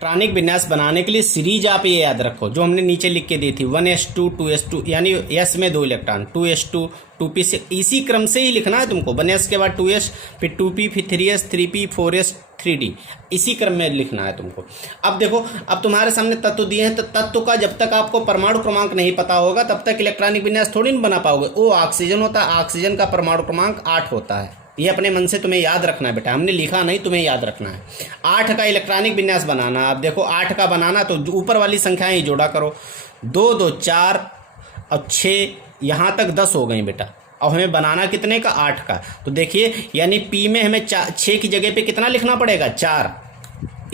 Electronic विन्यास बनाने के लिए सीरीज आप ये याद रखो जो हमने नीचे लिख के दी थी 1s2 2s2 यानी s में 2 इलेक्ट्रॉन 2s2 2p से इसी क्रम से ही लिखना है तुमको 1s के बाद 2s फिर 2p फिर 3s 3p 4s 3d इसी क्रम में लिखना है तुमको। अब देखो, अब तुम्हारे सामने तत्व दिए हैं तो तत्व का जब तक आपको परमाणु क्रमांक नहीं पता होगा तब तक इलेक्ट्रॉनिक विन्यास थोड़ी नहीं बना पाओगे। वो ऑक्सीजन होता है, ऑक्सीजन का परमाणु क्रमांक 8 होता है। ये अपने मन से तुम्हें याद रखना है बेटा, हमने लिखा नहीं, तुम्हें याद रखना है। 8 का इलेक्ट्रॉनिक विन्यास बनाना। अब देखो 8 का बनाना तो ऊपर वाली संख्याएं ही जोड़ा करो, 2 2 4 और 6 यहाँ तक 10 हो गई बेटा। और हमें बनाना कितने का? 8 का। तो देखिए यानी पी में हमें 6 की जगह पे कितना लिखना पड़ेगा? 4।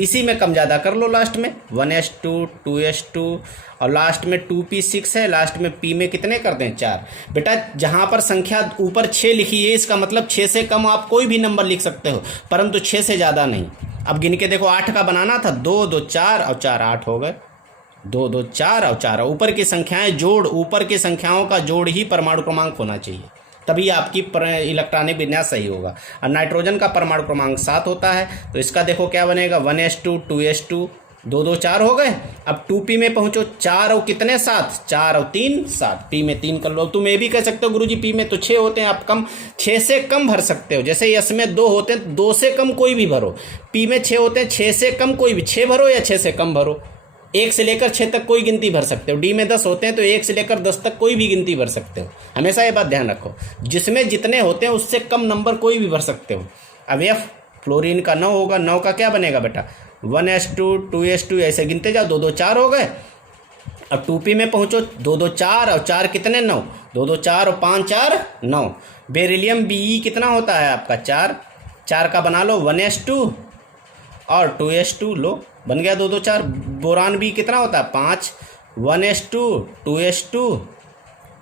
इसी में कम ज़्यादा कर लो लास्ट में 1s2 2s2 और लास्ट में 2p6 है, लास्ट में p में कितने कर दें? 4। बेटा जहाँ पर संख्या ऊपर 6 लिखी है इसका मतलब 6 से कम आप कोई भी नंबर लिख सकते हो, परंतु 6 से ज़्यादा नहीं। अब गिन के देखो, 8 का बनाना था, 2 2 4 और 4 8 हो गए, 2 2 4 और 4। ऊपर की संख्याएं जोड़, ऊपर की संख्याओं का जोड़ ही परमाणु क्रमांक होना चाहिए, तभी आपकी इलेक्ट्रॉनिक विन्यास सही होगा। और नाइट्रोजन का परमाणु क्रमांक 7 होता है, तो इसका देखो क्या बनेगा? 1s2 2s2 2 2 4 हो गए। अब 2p में पहुंचो, 4 और कितने? 7, 4 और 3 7, p में 3 कर लो। तुम ये भी कह सकते हो गुरुजी p में तो 6 होते हैं, आप कम 6 से कम भर सकते हो। जैसे यस में 2 होते हैं, 2 से कम कोई भी भरो। p में 6 होते हैं, 6 से कम कोई भी 6 भरो या 6 से कम भरो। 1 से लेकर 6 तक कोई गिनती भर सकते हो। डी में 10 होते हैं तो 1 से लेकर 10 तक कोई भी गिनती भर सकते हो। हमेशा ये बात ध्यान रखो, जिसमें जितने होते हैं उससे कम नंबर कोई भी भर सकते हो। अब एफ फ्लोरीन का 9 होगा, 9 का क्या बनेगा बेटा? 1s2 2s2 ऐसे गिनते जाओ, 2 2 4 हो गए। अब 2p में पहुंचो, 2 2 4 और 4 कितने? 9, 2 2 4 और 5 4 9। बेरिलियम Be कितना होता है आपका? 4, 4 का बना लो 1s2 और 2s2 लो, बन गया 2 2 4। बोरान भी कितना होता है? 5, 1s2 2s2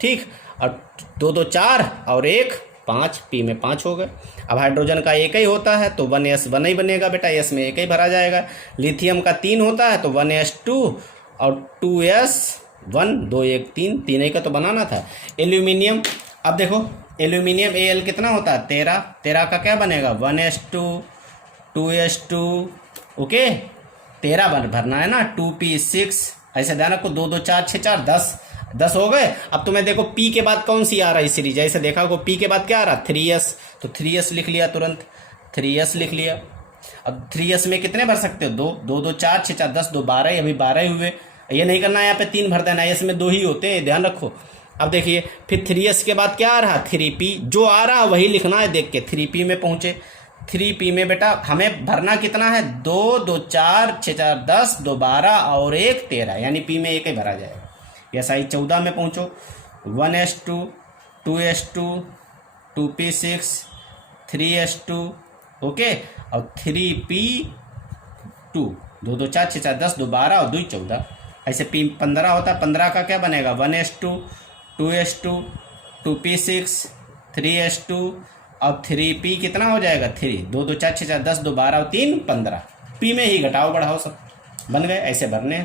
ठीक, और 2 2 4 और 1 5, p में 5 हो गए। अब हाइड्रोजन का 1 ही होता है तो 1s 1 ही बनेगा बेटा, s में 1 ही भरा जाएगा। लिथियम का 3 होता है तो 1s2 और 2s 1 2 1 3, 3 ही का तो बनाना था। एल्यूमिनियम, अब देखो एल्यूमिनियम Al कितना होता है? 13, 13 का क्या बनेगा? 1s2 2s2 ओके, 13 भरना है ना। 2p6 ऐसे ध्यान रखो, 2 2 4 6 4 10 हो गए। अब तुम्हें देखो p के बाद कौन सी आ रहा है सीरीज? ऐसे देखा को p के बाद क्या आ रहा? 3s, तो 3s लिख लिया तुरंत, 3s लिख लिया। अब 3s में कितने भर सकते हो? 2 2 2 4 6 4 10 2 12, अभी 12 ही हुए। ये नहीं करना है यहाँ पे 3 भर देना, s में 2 ही होते हैं, ध्यान रखो। अब देखिए फिर 3s के बाद क्या आ रहा? 3p, जो आ रहा वही लिखना है देख के। 3p में पहुंचे, 3p में बेटा हमें भरना कितना है? 2 2 4 6 4 10 2 12 और 1 13, यानी p में 1 ही भरा जाएगा। ऐसा ही 14 में पहुंचो, 1s2 2s2 2p6 3s2 okay, और 3p2 2 2 4 6 4 10 2 12 और 2 14, ऐसे p 15 होता है। 15 का क्या बनेगा? 1s2 2s2 2p6 3s2 और 3p कितना हो जाएगा? 3 2 2 4 6 4 10 2 12 और 3 15, p में ही घटाओ बढ़ाओ सब बन गए, ऐसे भरने हैं।